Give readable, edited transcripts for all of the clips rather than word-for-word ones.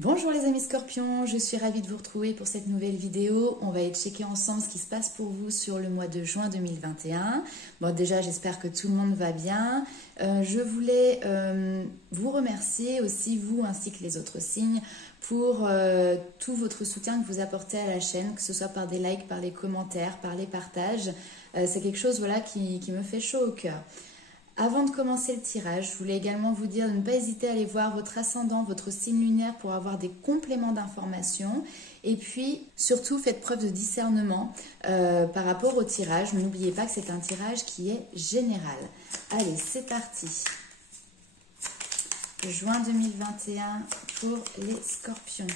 Bonjour les amis scorpions, je suis ravie de vous retrouver pour cette nouvelle vidéo. On va aller checker ensemble ce qui se passe pour vous sur le mois de juin 2021. Bon, déjà j'espère que tout le monde va bien. Je voulais vous remercier aussi, vous ainsi que les autres signes, pour tout votre soutien que vous apportez à la chaîne, que ce soit par des likes, par les commentaires, par les partages. C'est quelque chose voilà, qui me fait chaud au cœur. Avant de commencer le tirage, je voulais également vous dire de ne pas hésiter à aller voir votre ascendant, votre signe lunaire pour avoir des compléments d'informations. Et puis, surtout, faites preuve de discernement par rapport au tirage. N'oubliez pas que c'est un tirage qui est général. Allez, c'est parti. Juin 2021 pour les scorpions.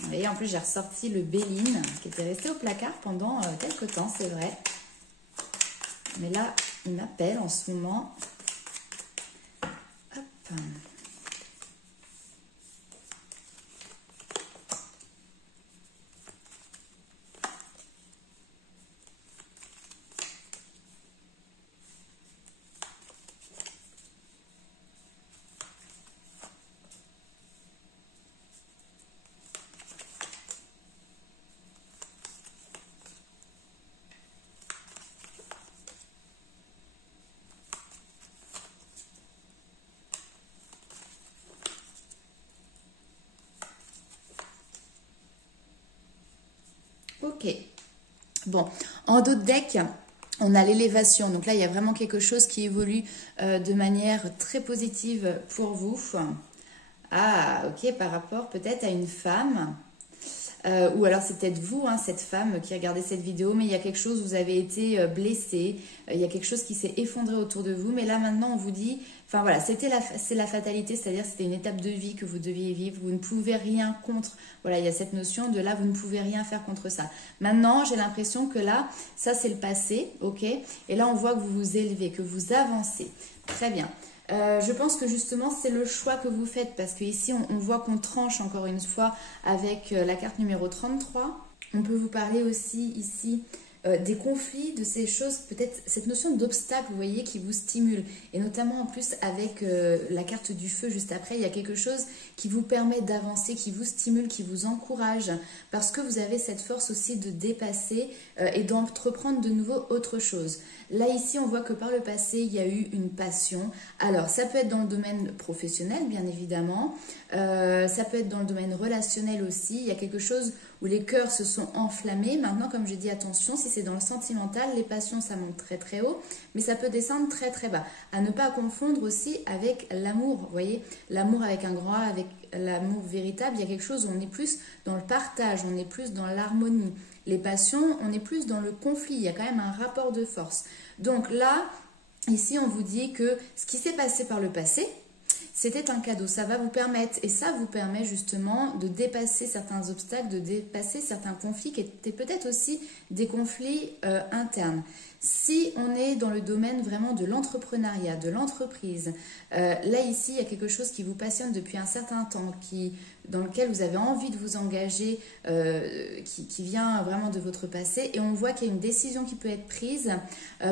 Vous voyez, en plus, j'ai ressorti le Béline qui était resté au placard pendant quelques temps, c'est vrai. Mais là, il m'appelle en ce moment. Hop. Ok. Bon, en dos de deck, on a l'élévation. Donc là, il y a vraiment quelque chose qui évolue de manière très positive pour vous. Ah, ok, par rapport peut-être à une femme. Ou alors c'est peut-être vous, hein, cette femme qui a regardé cette vidéo, mais il y a quelque chose, vous avez été blessé, il y a quelque chose qui s'est effondré autour de vous, mais là maintenant on vous dit, enfin voilà, c'est la fatalité, c'est-à-dire c'était une étape de vie que vous deviez vivre, vous ne pouvez rien contre, voilà, il y a cette notion de là, vous ne pouvez rien faire contre ça. Maintenant, j'ai l'impression que là, ça c'est le passé, ok, et là on voit que vous vous élevez, que vous avancez, très bien. Je pense que justement c'est le choix que vous faites parce qu'ici on voit qu'on tranche encore une fois avec la carte numéro 33. On peut vous parler aussi ici des conflits, de ces choses, peut-être cette notion d'obstacle, vous voyez, qui vous stimule. Et notamment en plus avec la carte du feu juste après, il y a quelque chose qui vous permet d'avancer, qui vous stimule, qui vous encourage parce que vous avez cette force aussi de dépasser et d'entreprendre de nouveau autre chose. Là, ici, on voit que par le passé, il y a eu une passion. Alors, ça peut être dans le domaine professionnel, bien évidemment. Ça peut être dans le domaine relationnel aussi. Il y a quelque chose où les cœurs se sont enflammés. Maintenant, comme je dis, attention, si c'est dans le sentimental, les passions, ça monte très très haut, mais ça peut descendre très très bas. À ne pas confondre aussi avec l'amour, vous voyez, l'amour avec un grand A, avec l'amour véritable, il y a quelque chose où on est plus dans le partage, on est plus dans l'harmonie. Les passions, on est plus dans le conflit, il y a quand même un rapport de force. Donc là, ici, on vous dit que ce qui s'est passé par le passé, c'était un cadeau, ça va vous permettre, et ça vous permet justement de dépasser certains obstacles, de dépasser certains conflits qui étaient peut-être aussi des conflits internes. Si on est dans le domaine vraiment de l'entrepreneuriat, de l'entreprise, là ici il y a quelque chose qui vous passionne depuis un certain temps, dans lequel vous avez envie de vous engager, qui vient vraiment de votre passé, et on voit qu'il y a une décision qui peut être prise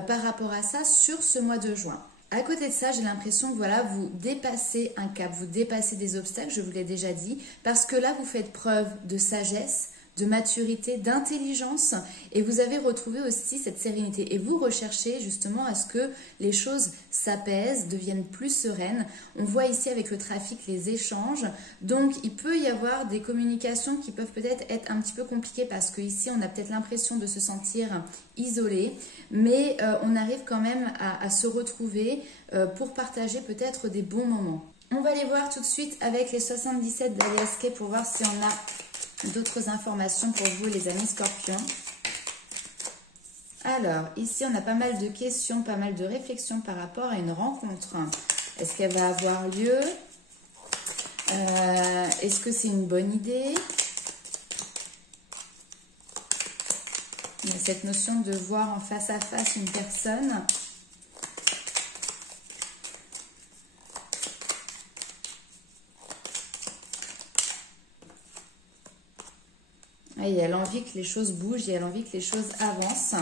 par rapport à ça sur ce mois de juin. À côté de ça, j'ai l'impression que voilà, vous dépassez un cap, vous dépassez des obstacles, je vous l'ai déjà dit, parce que là, vous faites preuve de sagesse, de maturité, d'intelligence, et vous avez retrouvé aussi cette sérénité. Et vous recherchez justement à ce que les choses s'apaisent, deviennent plus sereines. On voit ici avec le trafic les échanges, donc il peut y avoir des communications qui peuvent peut-être être un petit peu compliquées parce qu'ici on a peut-être l'impression de se sentir isolé, mais on arrive quand même à se retrouver pour partager peut-être des bons moments. On va aller voir tout de suite avec les 77 d'Aliaske pour voir si on a d'autres informations pour vous, les amis scorpions. Alors, ici, on a pas mal de questions, pas mal de réflexions par rapport à une rencontre. Est-ce qu'elle va avoir lieu? Est-ce que c'est une bonne idée? Il y a cette notion de voir en face à face une personne. Et il y a l'envie que les choses bougent, il y a l'envie que les choses avancent.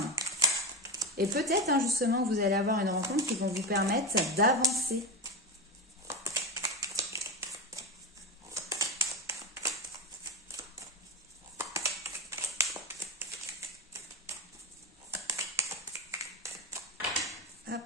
Et peut-être, hein, justement, vous allez avoir une rencontre qui va vous permettre d'avancer. Hop.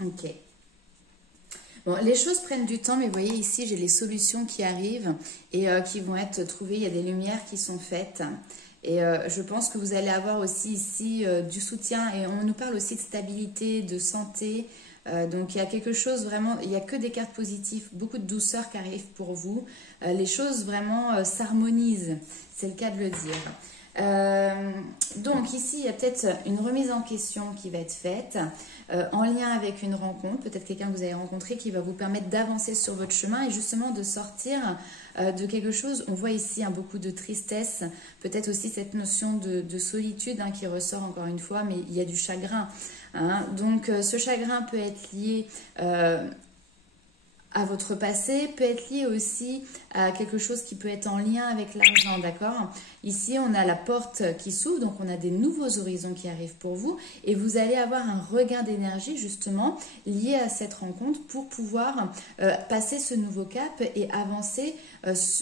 Ok. Bon, les choses prennent du temps, mais vous voyez ici, j'ai les solutions qui arrivent et qui vont être trouvées. Il y a des lumières qui sont faites. Et je pense que vous allez avoir aussi ici du soutien. Et on nous parle aussi de stabilité, de santé. Donc il y a quelque chose vraiment, il n'y a que des cartes positives, beaucoup de douceur qui arrive pour vous. Les choses vraiment s'harmonisent, c'est le cas de le dire. Donc ici, il y a peut-être une remise en question qui va être faite en lien avec une rencontre, peut-être quelqu'un que vous avez rencontré qui va vous permettre d'avancer sur votre chemin et justement de sortir de quelque chose. On voit ici beaucoup de tristesse, peut-être aussi cette notion de solitude qui ressort encore une fois, mais il y a du chagrin. Donc ce chagrin peut être lié à votre passé, peut être lié aussi à quelque chose qui peut être en lien avec l'argent, d'accord? Ici, on a la porte qui s'ouvre, donc on a des nouveaux horizons qui arrivent pour vous et vous allez avoir un regain d'énergie justement lié à cette rencontre pour pouvoir passer ce nouveau cap et avancer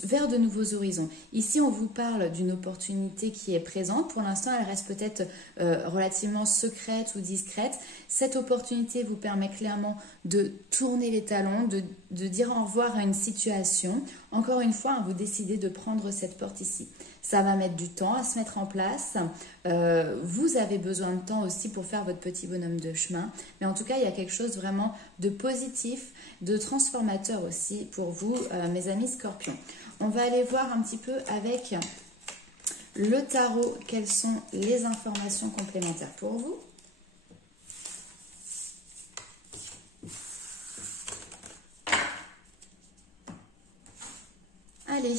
vers de nouveaux horizons. Ici, on vous parle d'une opportunité qui est présente. Pour l'instant, elle reste peut-être relativement secrète ou discrète. Cette opportunité vous permet clairement de tourner les talons, de dire au revoir à une situation. Encore une fois, vous décidez de prendre cette porte ici. Ça va mettre du temps à se mettre en place. Vous avez besoin de temps aussi pour faire votre petit bonhomme de chemin. Mais en tout cas, il y a quelque chose vraiment de positif, de transformateur aussi pour vous, mes amis scorpions. On va aller voir un petit peu avec le tarot quelles sont les informations complémentaires pour vous. Allez,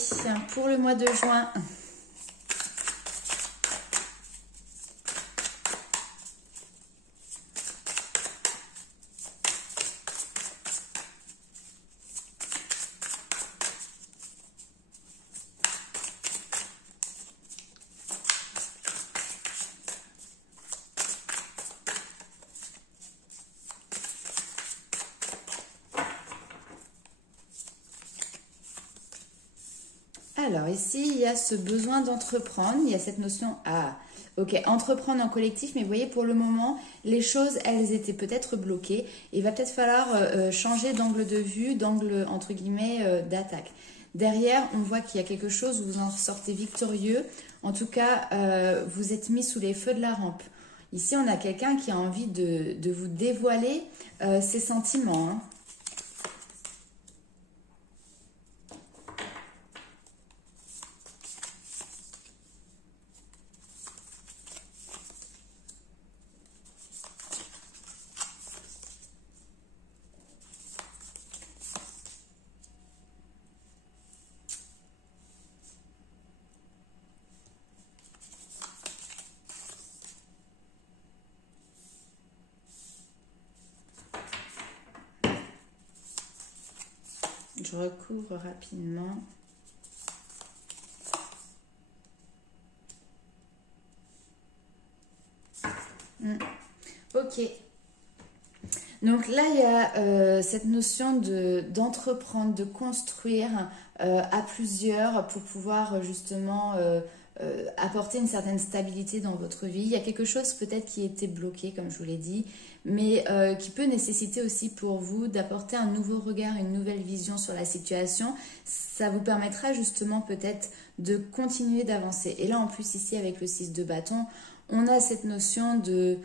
pour le mois de juin. Alors ici, il y a ce besoin d'entreprendre, il y a cette notion, entreprendre en collectif, mais vous voyez pour le moment, les choses, elles étaient peut-être bloquées. Il va peut-être falloir changer d'angle de vue, d'angle entre guillemets d'attaque. Derrière, on voit qu'il y a quelque chose où vous en sortez victorieux. En tout cas, vous êtes mis sous les feux de la rampe. Ici, on a quelqu'un qui a envie de vous dévoiler ses sentiments, Je recouvre rapidement. Ok. Donc là, il y a cette notion d'entreprendre, de construire à plusieurs pour pouvoir justement apporter une certaine stabilité dans votre vie. Il y a quelque chose peut-être qui était bloqué, comme je vous l'ai dit, mais qui peut nécessiter aussi pour vous d'apporter un nouveau regard, une nouvelle vision sur la situation. Ça vous permettra justement peut-être de continuer d'avancer. Et là, en plus, ici, avec le 6 de bâton, on a cette notion de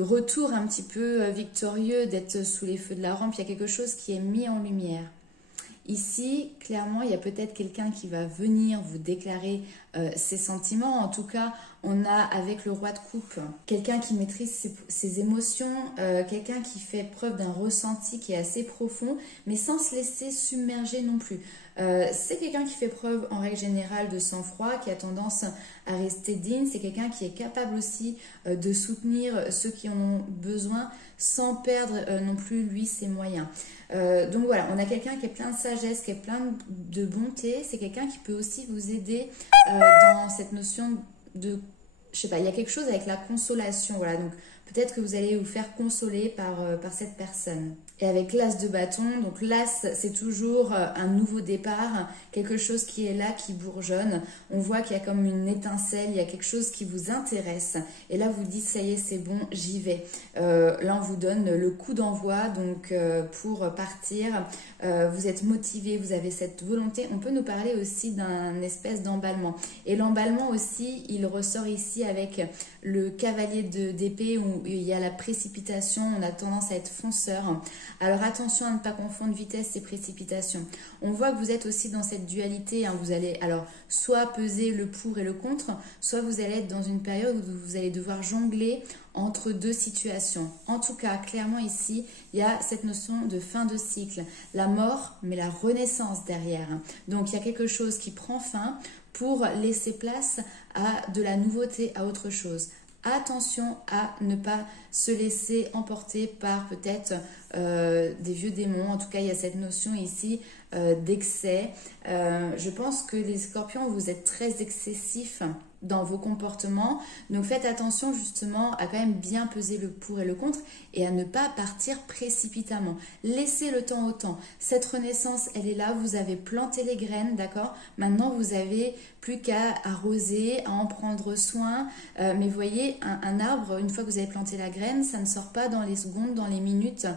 retour un petit peu victorieux, d'être sous les feux de la rampe. Il y a quelque chose qui est mis en lumière. Ici, clairement, il y a peut-être quelqu'un qui va venir vous déclarer ses sentiments. En tout cas, on a avec le roi de coupe quelqu'un qui maîtrise ses émotions, quelqu'un qui fait preuve d'un ressenti qui est assez profond, mais sans se laisser submerger non plus. C'est quelqu'un qui fait preuve en règle générale de sang-froid, qui a tendance à rester digne. C'est quelqu'un qui est capable aussi de soutenir ceux qui en ont besoin sans perdre non plus lui ses moyens. Donc voilà, on a quelqu'un qui est plein de sagesse, qui est plein de bonté. C'est quelqu'un qui peut aussi vous aider dans cette notion de, je sais pas, il y a quelque chose avec la consolation, voilà, donc peut-être que vous allez vous faire consoler par cette personne. Et avec l'as de bâton, donc l'as, c'est toujours un nouveau départ, quelque chose qui est là, qui bourgeonne. On voit qu'il y a comme une étincelle, il y a quelque chose qui vous intéresse. Et là, vous dites, ça y est, c'est bon, j'y vais. Là, on vous donne le coup d'envoi, donc pour partir. Vous êtes motivé, vous avez cette volonté. On peut nous parler aussi d'un espèce d'emballement. Et l'emballement aussi, il ressort ici avec le cavalier d'épée où il y a la précipitation, on a tendance à être fonceur. Alors attention à ne pas confondre vitesse et précipitation. On voit que vous êtes aussi dans cette dualité, hein. Vous allez alors soit peser le pour et le contre, soit vous allez être dans une période où vous allez devoir jongler entre deux situations. En tout cas, clairement ici, il y a cette notion de fin de cycle. La mort, mais la renaissance derrière. Donc il y a quelque chose qui prend fin pour laisser place à de la nouveauté, à autre chose. Attention à ne pas se laisser emporter par peut-être des vieux démons. En tout cas, il y a cette notion ici d'excès. Je pense que les scorpions, vous êtes très excessifs dans vos comportements. Donc faites attention justement à quand même bien peser le pour et le contre et à ne pas partir précipitamment. Laissez le temps au temps. Cette renaissance, elle est là. Vous avez planté les graines, d'accord? Maintenant, vous avez plus qu'à arroser, à en prendre soin. Mais voyez, un arbre, une fois que vous avez planté la graine, ça ne sort pas dans les secondes, dans les minutes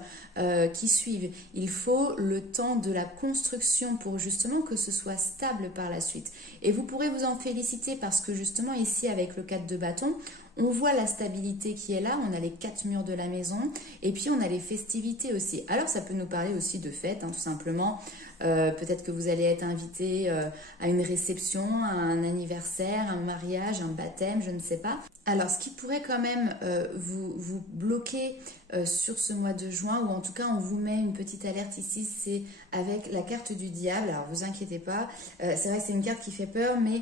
qui suivent. Il faut le temps de la construction pour justement que ce soit stable par la suite. Et vous pourrez vous en féliciter parce que justement ici avec le 4 de bâton, on voit la stabilité qui est là, on a les 4 murs de la maison et puis on a les festivités aussi. Alors ça peut nous parler aussi de fêtes, hein, tout simplement. Peut-être que vous allez être invité à une réception, à un anniversaire, un mariage, un baptême, je ne sais pas. Alors ce qui pourrait quand même vous bloquer sur ce mois de juin, ou en tout cas on vous met une petite alerte ici, c'est avec la carte du diable. Alors vous inquiétez pas, c'est vrai que c'est une carte qui fait peur, mais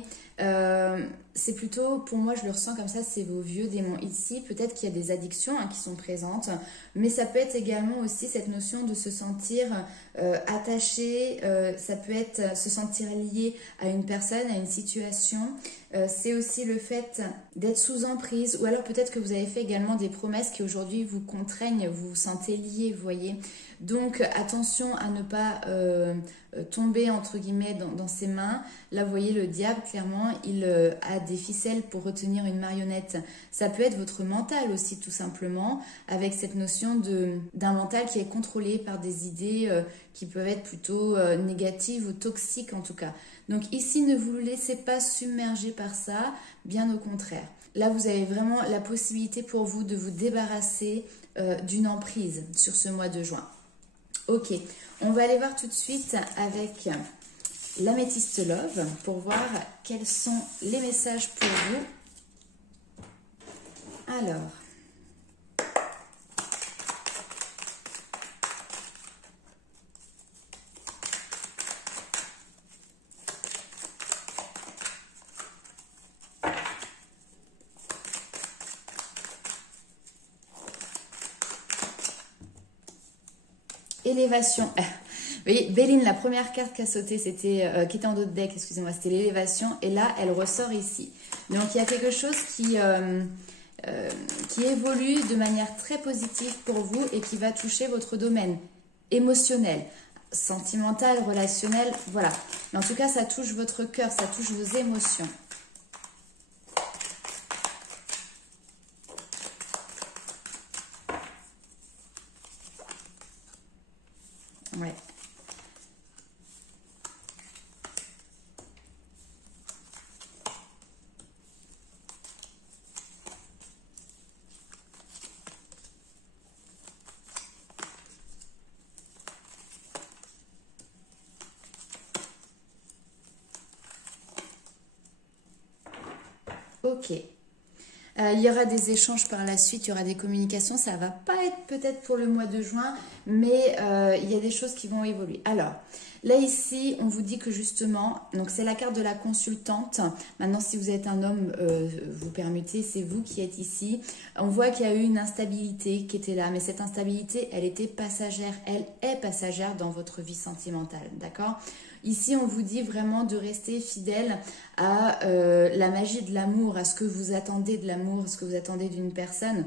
c'est plutôt, pour moi je le ressens comme ça, c'est vos vieux démons. Ici peut-être qu'il y a des addictions qui sont présentes, mais ça peut être également aussi cette notion de se sentir attaché, ça peut être se sentir lié à une personne, à une situation. C'est aussi le fait d'être sous emprise, ou alors peut-être que vous avez fait également des promesses qui aujourd'hui vous contraignent, vous vous sentez lié, vous voyez. Donc attention à ne pas tomber entre guillemets dans ses mains. Là vous voyez le diable, clairement il a des ficelles pour retenir une marionnette. Ça peut être votre mental aussi tout simplement, avec cette notion d'un mental qui est contrôlé par des idées qui peuvent être plutôt négatives ou toxiques en tout cas. Donc ici ne vous laissez pas submerger par ça, bien au contraire. Là vous avez vraiment la possibilité pour vous de vous débarrasser d'une emprise sur ce mois de juin. Ok, on va aller voir tout de suite avec l'améthyste love pour voir quels sont les messages pour vous. Alors, élévation. Vous voyez, Béline, la première carte qui a sauté, c'était qui était en dos de deck, excusez-moi, c'était l'élévation. Et là, elle ressort ici. Donc, il y a quelque chose qui évolue de manière très positive pour vous et qui va toucher votre domaine émotionnel, sentimental, relationnel, voilà. Mais en tout cas, ça touche votre cœur, ça touche vos émotions. Ouais. Ok. Il y aura des échanges par la suite, il y aura des communications. Ça va pas être peut-être pour le mois de juin, mais il y a des choses qui vont évoluer. Alors, là ici, on vous dit que justement, donc c'est la carte de la consultante. Maintenant, si vous êtes un homme, vous permettez, c'est vous qui êtes ici. On voit qu'il y a eu une instabilité qui était là, mais cette instabilité, elle était passagère. Elle est passagère dans votre vie sentimentale, d'accord ? Ici, on vous dit vraiment de rester fidèle à la magie de l'amour, à ce que vous attendez de l'amour, ce que vous attendez d'une personne.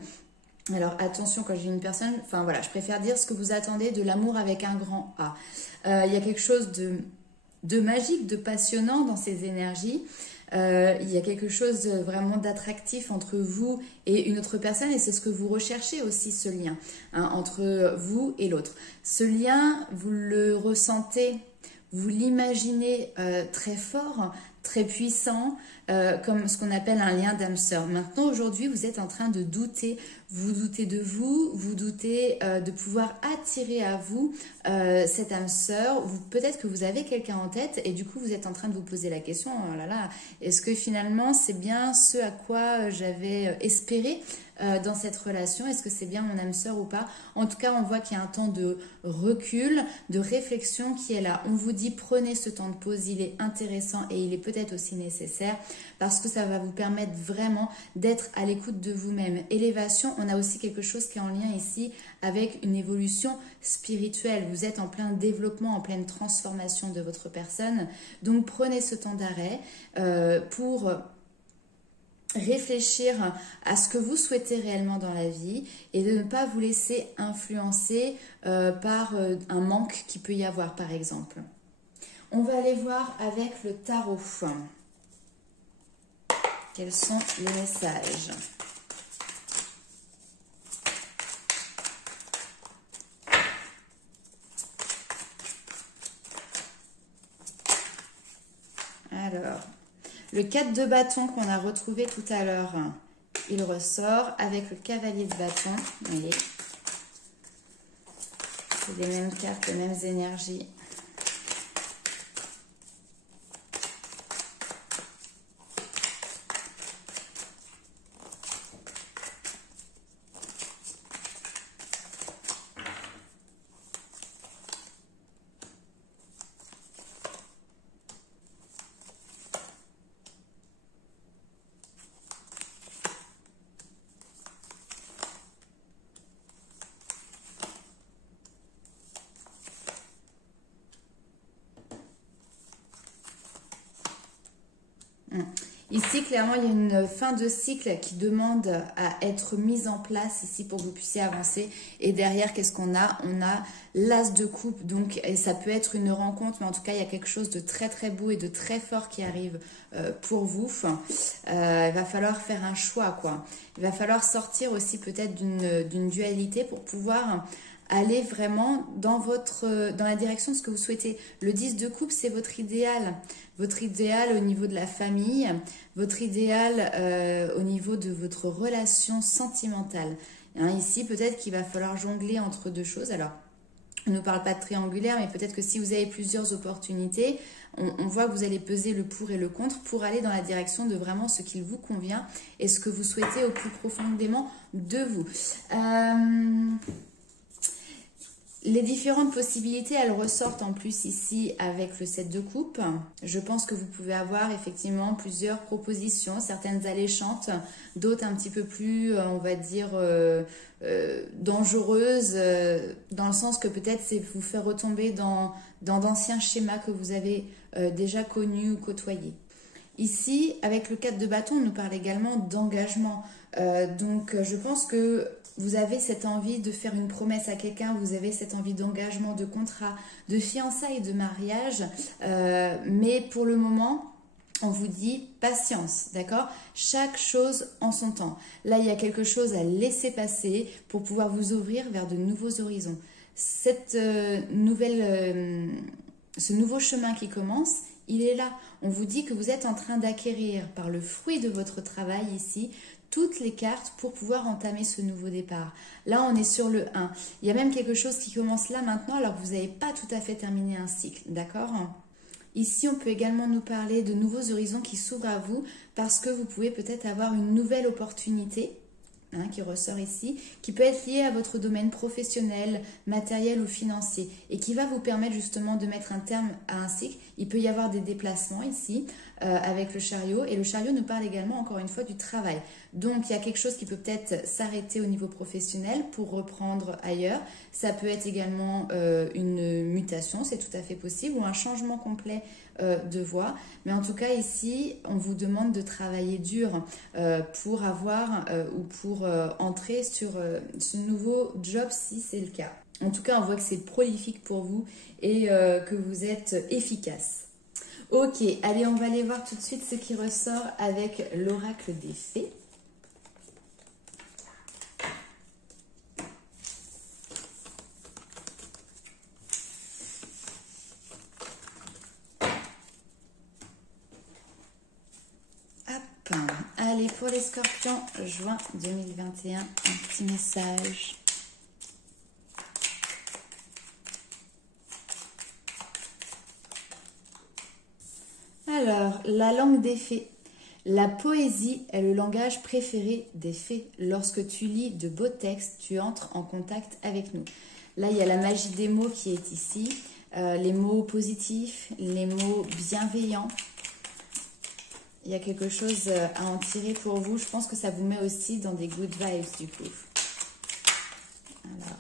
Alors attention, quand je dis une personne, enfin voilà, je préfère dire ce que vous attendez de l'amour avec un grand A. Il y a quelque chose de magique, de passionnant dans ces énergies. Il y a quelque chose vraiment d'attractif entre vous et une autre personne et c'est ce que vous recherchez aussi, ce lien hein, entre vous et l'autre. Ce lien, vous le ressentez, vous l'imaginez très fort, très puissant, comme ce qu'on appelle un lien d'âme sœur. Maintenant, aujourd'hui, vous êtes en train de douter. Vous doutez de vous, vous doutez de pouvoir attirer à vous cette âme sœur. Peut-être que vous avez quelqu'un en tête et du coup, vous êtes en train de vous poser la question, oh là là, est-ce que finalement, c'est bien ce à quoi j'avais espéré dans cette relation? Est-ce que c'est bien mon âme sœur ou pas? En tout cas, on voit qu'il y a un temps de recul, de réflexion qui est là. On vous dit, prenez ce temps de pause, il est intéressant et il est peut-être aussi nécessaire parce que ça va vous permettre vraiment d'être à l'écoute de vous-même. Élévation, on a aussi quelque chose qui est en lien ici avec une évolution spirituelle. Vous êtes en plein développement, en pleine transformation de votre personne. Donc, prenez ce temps d'arrêt pour réfléchir à ce que vous souhaitez réellement dans la vie et de ne pas vous laisser influencer par un manque qui peut y avoir, par exemple. On va aller voir avec le tarot. Quels sont les messages ? Alors, le 4 de bâton qu'on a retrouvé tout à l'heure, il ressort avec le cavalier de bâton. Vous voyez, c'est les mêmes cartes, les mêmes énergies. Ici, clairement, il y a une fin de cycle qui demande à être mise en place ici pour que vous puissiez avancer. Et derrière, qu'est-ce qu'on a? On a l'as de coupe. Donc, et ça peut être une rencontre, mais en tout cas, il y a quelque chose de très, très beau et de très fort qui arrive pour vous. Il va falloir faire un choix, quoi. Il va falloir sortir aussi peut-être d'une dualité pour pouvoir aller vraiment dans la direction de ce que vous souhaitez. Le 10 de coupe, c'est votre idéal au niveau de la famille, votre idéal au niveau de votre relation sentimentale. Hein, ici, peut-être qu'il va falloir jongler entre deux choses. Alors, on ne nous parle pas de triangulaire, mais peut-être que si vous avez plusieurs opportunités, on voit que vous allez peser le pour et le contre pour aller dans la direction de vraiment ce qui vous convient et ce que vous souhaitez au plus profondément de vous. Les différentes possibilités, elles ressortent en plus ici avec le 7 de coupe. Je pense que vous pouvez avoir effectivement plusieurs propositions, certaines alléchantes, d'autres un petit peu plus, on va dire, dangereuses, dans le sens que peut-être c'est vous faire retomber dans d'anciens schémas que vous avez déjà connus ou côtoyés. Ici, avec le 4 de bâton, on nous parle également d'engagement. Donc, je pense que vous avez cette envie de faire une promesse à quelqu'un, vous avez cette envie d'engagement, de contrat, de fiançailles, de mariage. Mais pour le moment, on vous dit patience, d'accord? Chaque chose en son temps. Là, il y a quelque chose à laisser passer pour pouvoir vous ouvrir vers de nouveaux horizons. Ce nouveau chemin qui commence, il est là. On vous dit que vous êtes en train d'acquérir par le fruit de votre travail ici toutes les cartes pour pouvoir entamer ce nouveau départ. Là, on est sur le 1. Il y a même quelque chose qui commence là maintenant alors que vous n'avez pas tout à fait terminé un cycle, d'accord? Ici, on peut également nous parler de nouveaux horizons qui s'ouvrent à vous parce que vous pouvez peut-être avoir une nouvelle opportunité. Qui ressort ici, qui peut être lié à votre domaine professionnel, matériel ou financier et qui va vous permettre justement de mettre un terme à un cycle. Il peut y avoir des déplacements ici avec le chariot et le chariot nous parle également encore une fois du travail. Donc il y a quelque chose qui peut peut-être s'arrêter au niveau professionnel pour reprendre ailleurs. Ça peut être également une mutation, c'est tout à fait possible, ou un changement complet de voie. Mais en tout cas ici, on vous demande de travailler dur pour avoir ou pour entrer sur ce nouveau job si c'est le cas. En tout cas, on voit que c'est prolifique pour vous et que vous êtes efficace. Ok, allez, on va aller voir tout de suite ce qui ressort avec l'oracle des fées. Allez, pour les scorpions, juin 2021, un petit message. Alors, la langue des fées. La poésie est le langage préféré des fées. Lorsque tu lis de beaux textes, tu entres en contact avec nous. Là, il y a la magie des mots qui est ici. Les mots positifs, les mots bienveillants. Il y a quelque chose à en tirer pour vous. Je pense que ça vous met aussi dans des good vibes du coup. Alors.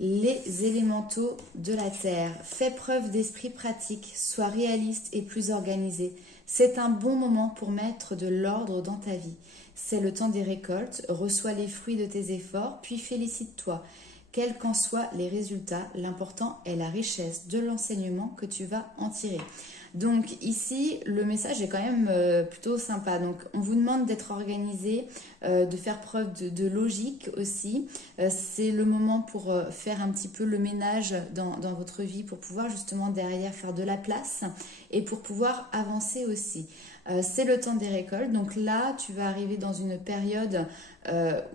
Les élémentaux de la terre. Fais preuve d'esprit pratique. Sois réaliste et plus organisé. C'est un bon moment pour mettre de l'ordre dans ta vie. C'est le temps des récoltes. Reçois les fruits de tes efforts, puis félicite-toi. Quels qu'en soient les résultats, l'important est la richesse de l'enseignement que tu vas en tirer. Donc ici, le message est quand même plutôt sympa. Donc on vous demande d'être organisé, de faire preuve de logique aussi. C'est le moment pour faire un petit peu le ménage dans votre vie, pour pouvoir justement derrière faire de la place et pour pouvoir avancer aussi. C'est le temps des récoltes. Donc là, tu vas arriver dans une période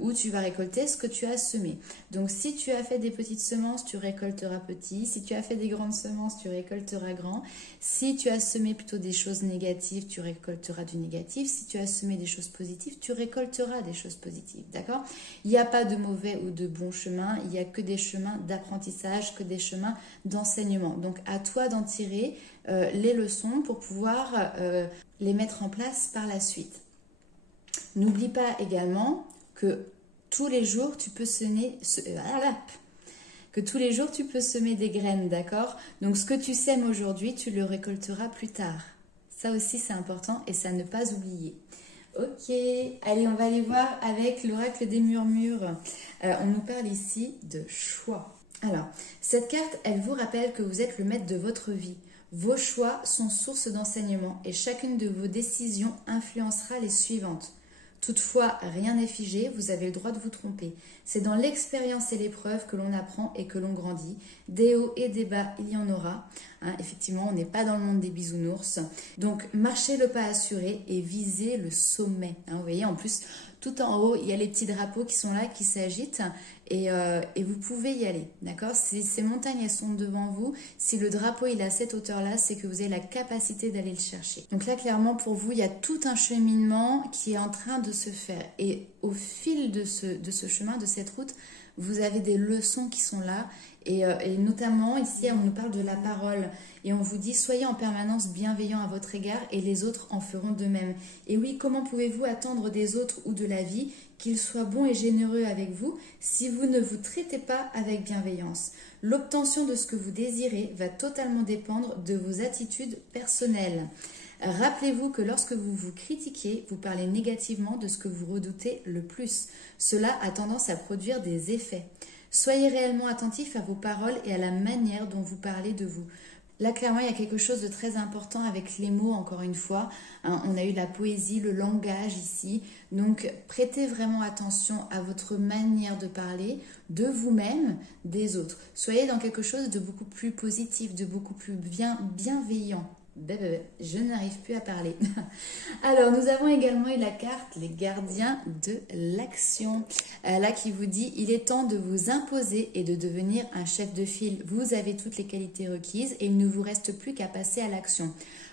où tu vas récolter ce que tu as semé. Donc si tu as fait des petites semences, tu récolteras petit. Si tu as fait des grandes semences, tu récolteras grand. Si tu as semé plutôt des choses négatives, tu récolteras du négatif. Si tu as semé des choses positives, tu récolteras des choses positives. D'accord? Il n'y a pas de mauvais ou de bon chemin. Il n'y a que des chemins d'apprentissage, que des chemins d'enseignement. Donc à toi d'en tirer les leçons pour pouvoir les mettre en place par la suite. N'oublie pas également que tous les jours tu peux semer des graines, d'accord? Donc ce que tu sèmes aujourd'hui, tu le récolteras plus tard. Ça aussi c'est important et ça ne pas oublier. Ok, allez, on va aller voir avec l'oracle des murmures. On nous parle ici de choix. Alors, cette carte, elle vous rappelle que vous êtes le maître de votre vie. Vos choix sont source d'enseignement et chacune de vos décisions influencera les suivantes. Toutefois, rien n'est figé, vous avez le droit de vous tromper. C'est dans l'expérience et l'épreuve que l'on apprend et que l'on grandit. Des hauts et des bas, il y en aura. Effectivement, on n'est pas dans le monde des bisounours. Donc, marchez le pas assuré et visez le sommet. Vous voyez, en plus, tout en haut, il y a les petits drapeaux qui sont là, qui s'agitent. Et vous pouvez y aller, d'accord? Si ces montagnes, elles sont devant vous, si le drapeau, il est à cette hauteur-là, c'est que vous avez la capacité d'aller le chercher. Donc là, clairement, pour vous, il y a tout un cheminement qui est en train de se faire. Et au fil de ce chemin, de cette route, vous avez des leçons qui sont là. Et notamment, ici, on nous parle de la parole. Et on vous dit, soyez en permanence bienveillant à votre égard et les autres en feront de même. Et oui, comment pouvez-vous attendre des autres ou de la vie qu'ils soient bons et généreux avec vous si vous ne vous traitez pas avec bienveillance? L'obtention de ce que vous désirez va totalement dépendre de vos attitudes personnelles. Rappelez-vous que lorsque vous vous critiquez, vous parlez négativement de ce que vous redoutez le plus. Cela a tendance à produire des effets. Soyez réellement attentif à vos paroles et à la manière dont vous parlez de vous. Là, clairement, il y a quelque chose de très important avec les mots, encore une fois. On a eu la poésie, le langage ici. Donc, prêtez vraiment attention à votre manière de parler, de vous-même, des autres. Soyez dans quelque chose de beaucoup plus positif, de beaucoup plus bienveillant. Je n'arrive plus à parler. Alors, nous avons également eu la carte les gardiens de l'action. Là, qui vous dit, il est temps de vous imposer et de devenir un chef de file. Vous avez toutes les qualités requises et il ne vous reste plus qu'à passer à l'action.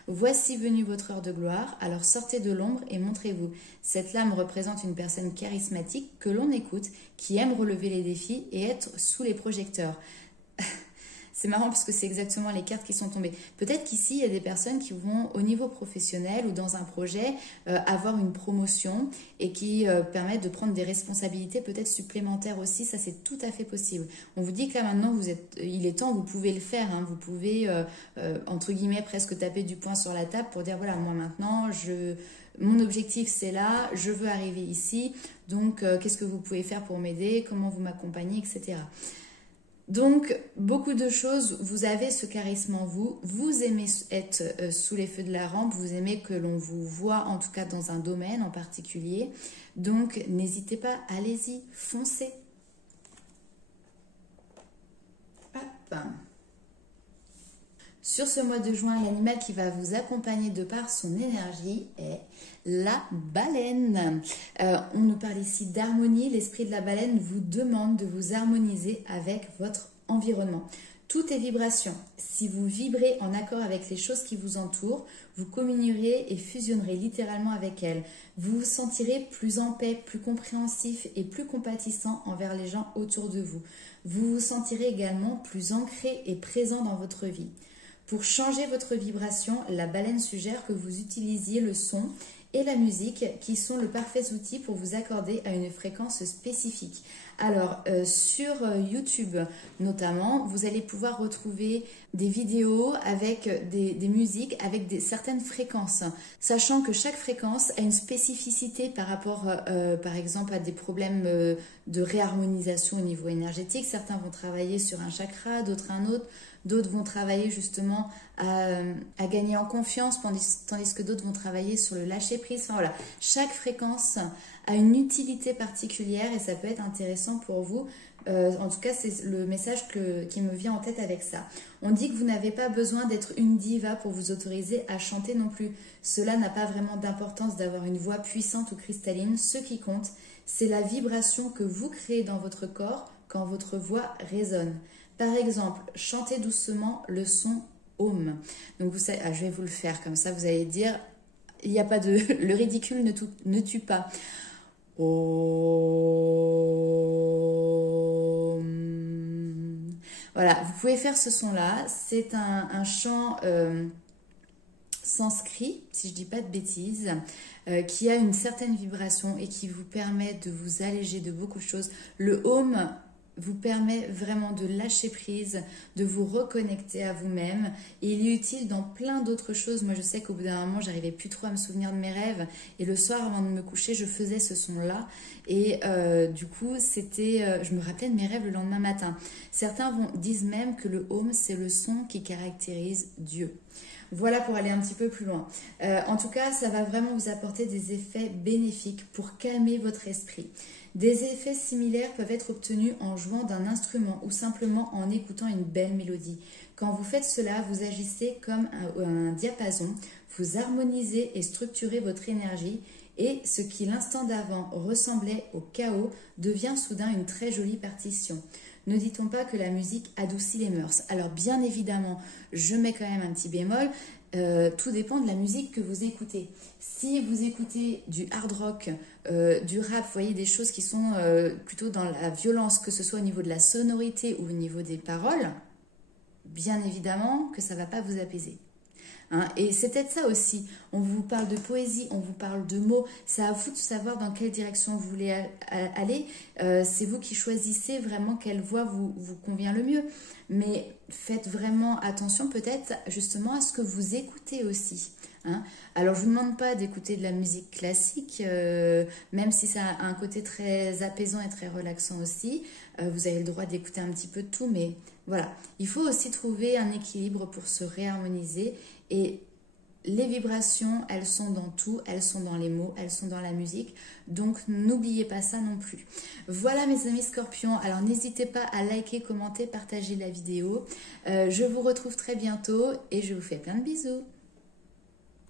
Voici venue votre heure de gloire, alors sortez de l'ombre et montrez-vous. Cette lame représente une personne charismatique que l'on écoute, qui aime relever les défis et être sous les projecteurs. C'est marrant parce que c'est exactement les cartes qui sont tombées. Peut-être qu'ici, il y a des personnes qui vont au niveau professionnel ou dans un projet avoir une promotion et qui permettent de prendre des responsabilités peut-être supplémentaires aussi. Ça, c'est tout à fait possible. On vous dit que là maintenant, il est temps, vous pouvez le faire. Hein. Vous pouvez, entre guillemets, presque taper du poing sur la table pour dire, voilà, moi maintenant, mon objectif, c'est là, je veux arriver ici. Donc, qu'est-ce que vous pouvez faire pour m'aider? Comment vous m'accompagnez, etc. Donc, beaucoup de choses, vous avez ce charisme en vous, vous aimez être sous les feux de la rampe, vous aimez que l'on vous voit, en tout cas dans un domaine en particulier. Donc, n'hésitez pas, allez-y, foncez. Hop. Sur ce mois de juin, l'animal qui va vous accompagner de par son énergie est la baleine. On nous parle ici d'harmonie. L'esprit de la baleine vous demande de vous harmoniser avec votre environnement. Tout est vibration. Si vous vibrez en accord avec les choses qui vous entourent, vous communierez et fusionnerez littéralement avec elles. Vous vous sentirez plus en paix, plus compréhensif et plus compatissant envers les gens autour de vous. Vous vous sentirez également plus ancré et présent dans votre vie. Pour changer votre vibration, la baleine suggère que vous utilisiez le son et la musique qui sont le parfait outil pour vous accorder à une fréquence spécifique. Alors, sur YouTube notamment, vous allez pouvoir retrouver des vidéos avec des musiques avec certaines fréquences, sachant que chaque fréquence a une spécificité par rapport, par exemple, à des problèmes de réharmonisation au niveau énergétique. Certains vont travailler sur un chakra, d'autres un autre. D'autres vont travailler justement à gagner en confiance, tandis que d'autres vont travailler sur le lâcher-prise. Enfin, voilà. Chaque fréquence a une utilité particulière et ça peut être intéressant pour vous. En tout cas, c'est le message qui me vient en tête avec ça. On dit que vous n'avez pas besoin d'être une diva pour vous autoriser à chanter non plus. Cela n'a pas vraiment d'importance d'avoir une voix puissante ou cristalline. Ce qui compte, c'est la vibration que vous créez dans votre corps quand votre voix résonne. Par exemple, chantez doucement le son Om. Donc, je vais vous le faire comme ça, vous allez dire, il n'y a pas de... Le ridicule ne tue pas. Om. Voilà, vous pouvez faire ce son-là. C'est un chant sanskrit, si je ne dis pas de bêtises, qui a une certaine vibration et qui vous permet de vous alléger de beaucoup de choses. Le Om vous permet vraiment de lâcher prise, de vous reconnecter à vous-même. Et il est utile dans plein d'autres choses. Moi, je sais qu'au bout d'un moment, j'arrivais plus trop à me souvenir de mes rêves. Et le soir, avant de me coucher, je faisais ce son-là. Et du coup, je me rappelais de mes rêves le lendemain matin. Certains disent même que le Om, c'est le son qui caractérise Dieu. Voilà pour aller un petit peu plus loin. En tout cas, ça va vraiment vous apporter des effets bénéfiques pour calmer votre esprit. Des effets similaires peuvent être obtenus en jouant d'un instrument ou simplement en écoutant une belle mélodie. Quand vous faites cela, vous agissez comme un diapason, vous harmonisez et structurez votre énergie et ce qui l'instant d'avant ressemblait au chaos devient soudain une très jolie partition. Ne dit-on pas que la musique adoucit les mœurs? Alors bien évidemment, je mets quand même un petit bémol, tout dépend de la musique que vous écoutez. Si vous écoutez du hard rock, du rap, vous voyez des choses qui sont plutôt dans la violence, que ce soit au niveau de la sonorité ou au niveau des paroles, bien évidemment que ça ne va pas vous apaiser. Hein, et c'est peut-être ça aussi, on vous parle de poésie, on vous parle de mots, ça à vous de savoir dans quelle direction vous voulez aller, c'est vous qui choisissez vraiment quelle voix vous convient le mieux, mais faites vraiment attention peut-être justement à ce que vous écoutez aussi. Hein. Alors je ne vous demande pas d'écouter de la musique classique, même si ça a un côté très apaisant et très relaxant aussi, vous avez le droit d'écouter un petit peu de tout, mais voilà, il faut aussi trouver un équilibre pour se réharmoniser. Et les vibrations, elles sont dans tout, elles sont dans les mots, elles sont dans la musique. Donc, n'oubliez pas ça non plus. Voilà mes amis scorpions. Alors, n'hésitez pas à liker, commenter, partager la vidéo. Je vous retrouve très bientôt et je vous fais plein de bisous.